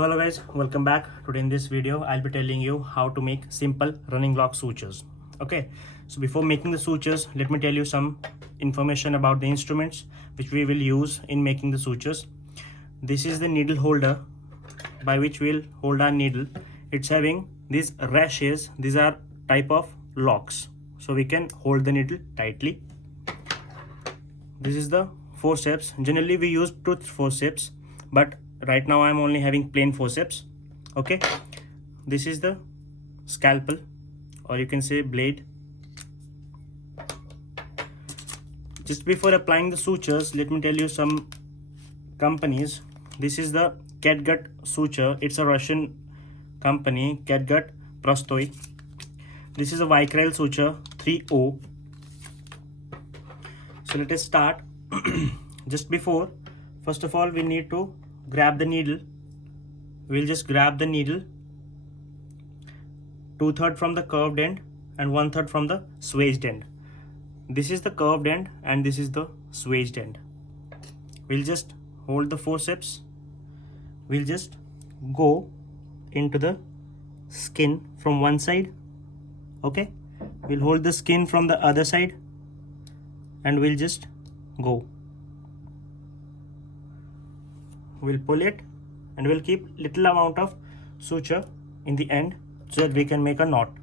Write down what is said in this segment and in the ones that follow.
Hello guys, welcome back. Today in this video I'll be telling you how to make simple running lock sutures. Okay, so before making the sutures, let me tell you some information about the instruments which we will use in making the sutures. This is the needle holder by which we'll hold our needle. It's having these rashes. These are type of locks, so we can hold the needle tightly. This is the forceps. Generally we use tooth forceps, but right now I'm only having plain forceps. Okay, this is the scalpel, or you can say blade. Just before applying the sutures, let me tell you some companies. This is the Catgut suture. It's a Russian company, Catgut Prostoy. This is a Vicryl suture 3O. So let us start. Just before, first of all, we need to grab the needle. We'll just grab the needle 2/3 from the curved end and 1/3 from the swaged end. This is the curved end and this is the swaged end. We'll just hold the forceps. We'll just go into the skin from one side. Okay, we'll hold the skin from the other side and we'll just go. We'll pull it and we'll keep little amount of suture in the end so that we can make a knot.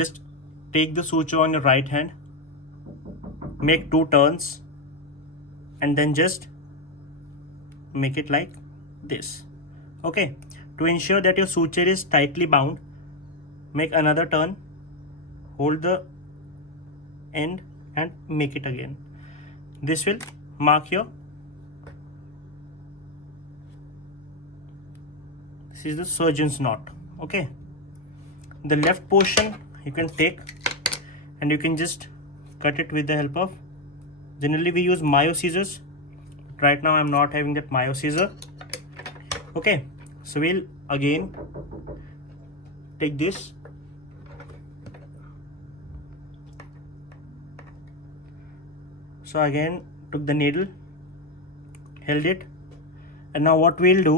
Just take the suture on your right hand, make 2 turns, and then just make it like this. Okay, to ensure that your suture is tightly bound, make another turn, hold the end and make it again. This will mark your, this is the surgeon's knot. Okay, the left portion you can take and you can just cut it with the help of, generally we use Mayo scissors. Right now I'm not having that Mayo scissor. Okay, so we'll again take this, so again took the needle, held it, and now what we'll do,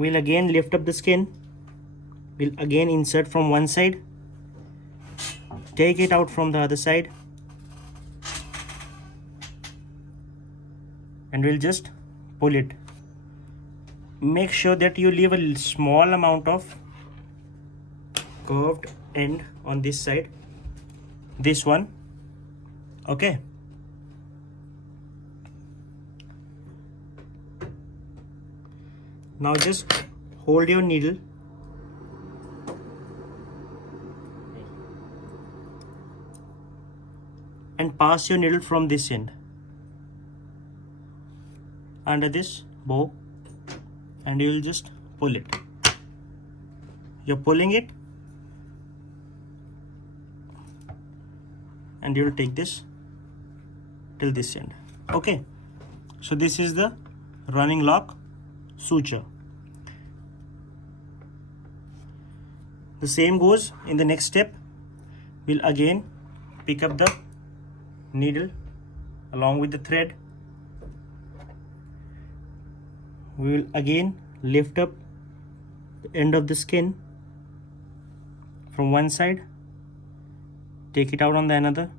we'll again lift up the skin. We'll again insert from one side, take it out from the other side, and we'll just pull it. Make sure that you leave a small amount of curved end on this side, this one. Okay, now just hold your needle and pass your needle from this end under this bow, and you will just pull it. You're pulling it and you will take this till this end. Okay, so this is the running lock suture. The same goes in the next step. We'll again pick up the needle along with the thread. We will again lift up the end of the skin from one side, take it out on the another,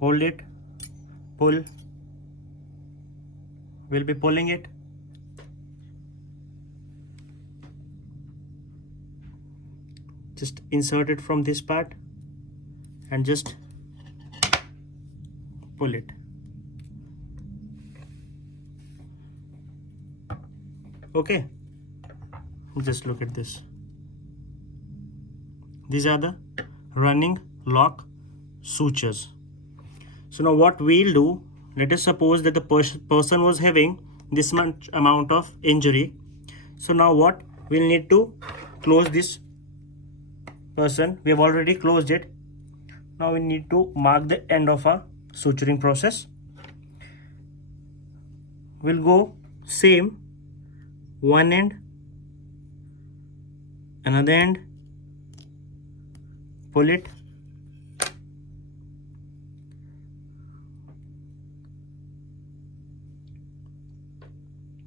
hold it, pull. We'll be pulling it. Just insert it from this part and just pull it. Okay, just look at this. These are the running lock sutures. So now what we'll do, let us suppose that the person was having this much amount of injury. So now what, we'll need to close this person. We have already closed it. Now we need to mark the end of our suturing process. We'll go same, one end, another end, pull it,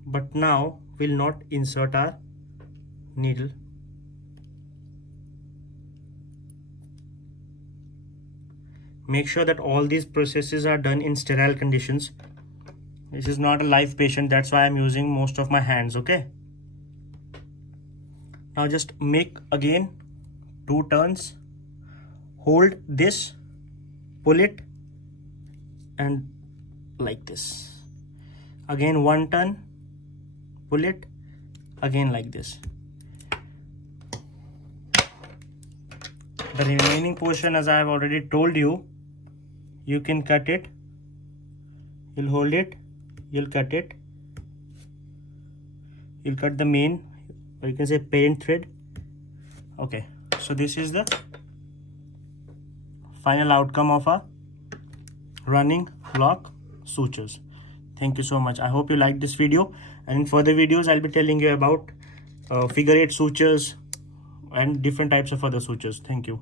but now we'll not insert our needle. Make sure that all these processes are done in sterile conditions. This is not a live patient, that's why I'm using most of my hands. Okay, now just make again 2 turns, hold this, pull it, and like this. Again 1 turn, pull it, again like this. The remaining portion, as I have already told you, you can cut it. You'll hold it, you'll cut it, you'll cut the main, or you can say parent thread. Okay, so this is the final outcome of a running lock sutures. Thank you so much. I hope you liked this video, and in further videos I'll be telling you about figure 8 sutures and different types of other sutures. Thank you.